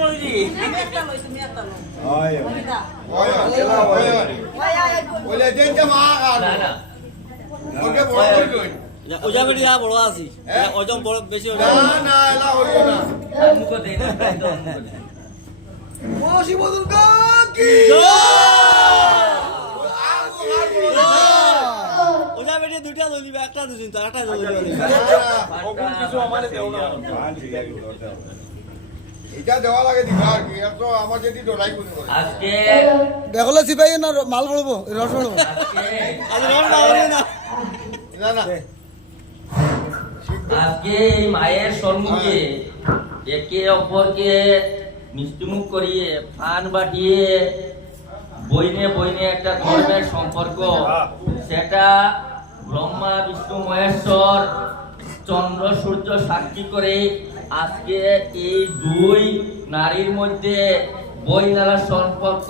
মরজি আমি একটা লইছি আমি একটা লই হয় হয় এলা হয় আয় বলে দেনটা মা না। না ওকে বড় করে কই ওজা বেটি যা বড় আছি হ্যাঁ? ওজন বড় বেশি না না এলা হইব না আমুকো দেই না মশি বদল কি ওজা বেটি দুইটা ধরিবে একটা দুদিন তো একটা ওগুন কিছু আমারে দেও না এটা দেওয়া লাগে দিবা আর কি আর তো আমার যদি ডলাই করে। আজকে দেখলে সিপাহী না মাল পড়ব রস পড়ব আজকে আজ রন না না। না আজকে এই মায়ের সম্মুখে একে অপরকে মিষ্টিমুখ করিয়ে ফান বাটিয়ে বইনে বইনে একটা ধর্মের সম্পর্ক। সেটা ব্রহ্মা বিষ্ণু মহেশ্বর চন্দ্র সূর্য সাক্ষী করে আজকে এই দুই নারীর মধ্যে বই নালার সম্পর্ক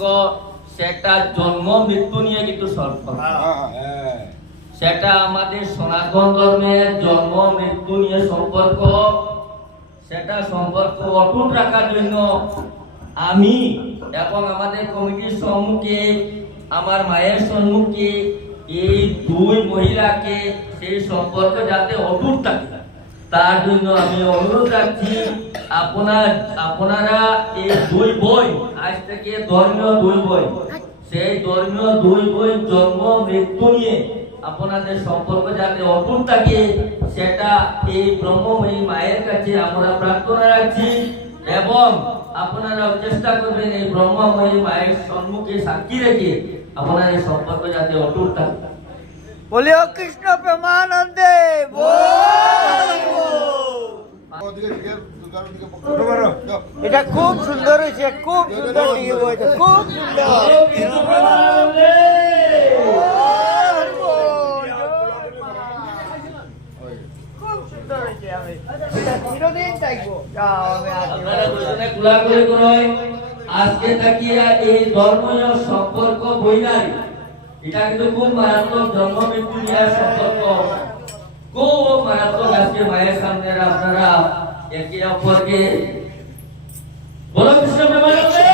সেটা জন্ম মৃত্যু নিয়ে কিন্তু সম্পর্ক। হ্যাঁ সেটা আমাদের সনাতন ধর্মের জন্ম মৃত্যু নিয়ে সম্পর্ক। সেটা সম্পর্ক অটুট রাখার জন্য আমি এবং আমাদের কমিটির সম্মুখে আমার মায়ের সম্মুখে এই দুই মহিলাকে সেই সম্পর্ক যাতে অটুট থাকে। তার জন্য আমি অনুরোধ রাখছি, আপনার, আপনারা এই দুই বই, আজ থেকে ধর্মীয় দুই বই, সেই ধর্মীয় দুই বই জন্ম, মৃত্যু নিয়ে আপনাদের সম্পর্ক যাতে অটুট থাকে, সেটা এই ব্রহ্মময়ী মায়ের কাছে আমরা প্রার্থনা রাখছি এবং আপনারা চেষ্টা করবেন এই ব্রহ্মময়ী মায়ের সম্মুখে সাক্ষী রেখে আপনার এই সম্পর্ক যাতে অটুট থাকে। বলিও কৃষ্ণ প্রেমানন্দে। এটা খুব সুন্দর হয়েছে, খুব সুন্দর খুব সুন্দর। আজকে থাকিয়া এই ধর্মীয় সম্পর্ক বইনাই এটা কিন্তু খুব মারাত্মক জন্ম মৃত্যু নিয়ে সম্পর্ক খুব মারাত্মক আজকে মায়ের সামনে আপনারা একে অপরকে বলো প্রেমানন্দে।